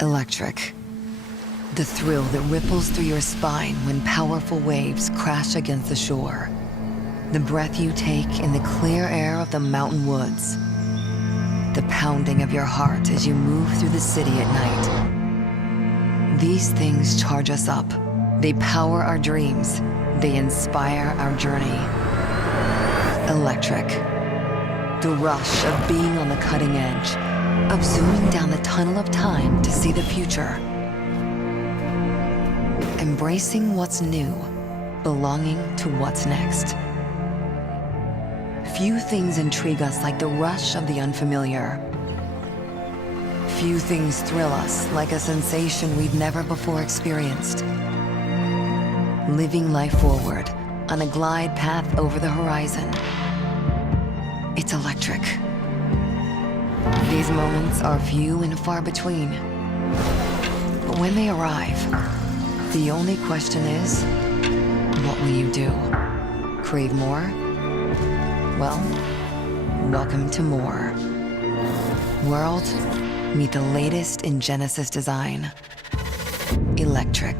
Electric. The thrill that ripples through your spine when powerful waves crash against the shore. The breath you take in the clear air of the mountain woods. The pounding of your heart as you move through the city at night. These things charge us up. They power our dreams. They inspire our journey. Electric. The rush of being on the cutting edge, of zooming down the tunnel of time to see the future. Embracing what's new, belonging to what's next. Few things intrigue us like the rush of the unfamiliar. Few things thrill us like a sensation we've never before experienced. Living life forward on a glide path over the horizon. It's electric. These moments are few and far between. But when they arrive, the only question is, what will you do? Crave more? Well, welcome to more. World, meet the latest in Genesis design. Electric.